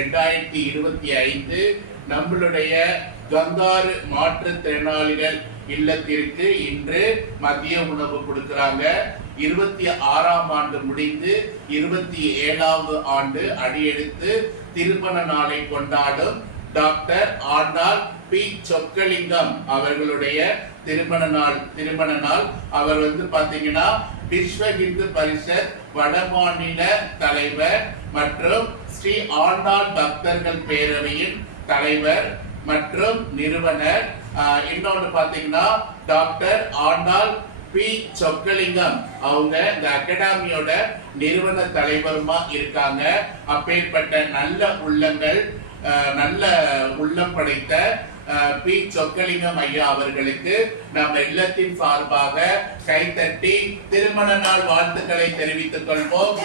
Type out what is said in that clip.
2025 நம்மளுடைய கங்காரு மாற்றுத்திறனாளிகள் இல்லத்திற்கு இன்று மதிய உணவு கொடுக்கிறாங்க. 26ஆம் ஆண்டு முடிந்து 27வது ஆண்டு அடியெடுத்து திருமண நாளை கொண்டாடும் டாக்டர் ஆண்டாள் பி. சொக்கலிங்கம் அவர்களுடைய திருமண நாள். அவர் பாத்தீங்கன்னா விஸ்வ இந்து பரிஷத் வடமாநில தலைவர் மற்றும் ஸ்ரீ ஆண்டாள் பக்தர்கள் பேரவையின் தலைவர் மற்றும் நிறுவனர். இன்னொன்று பாத்தீங்கன்னா டாக்டர் ஆண்டாள் பி. சொக்கலிங்கம் அவங்க இந்த அகாடமியோட நிறுவன தலைவருமா இருக்காங்க. அப்பேற்பட்ட நல்ல உள்ளங்கள், நல்ல உள்ளம் படைத்த பி. சொக்கலிங்கம் ஐயா அவர்களுக்கு நம்ம இல்லத்தின் சார்பாக கைத்தட்டி திருமண நாள் வாழ்த்துக்களை தெரிவித்துக் கொள்வோம்.